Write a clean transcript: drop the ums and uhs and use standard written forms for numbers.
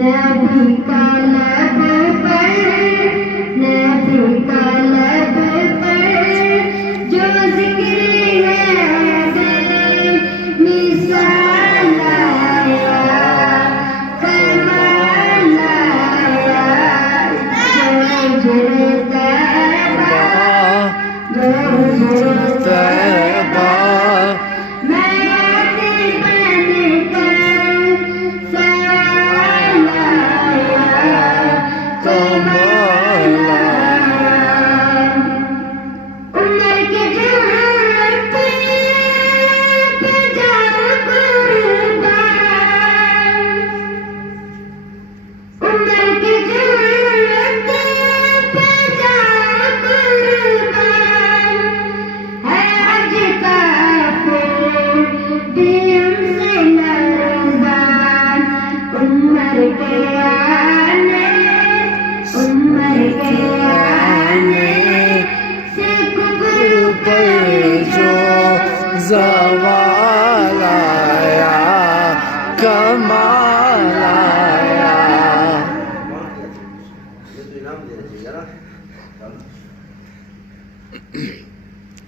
नबी का लब पर, नबी का लब पर जो जिक्र है मिसाल आया, कमाल आया, जो तैबा, जो तैबा Zawa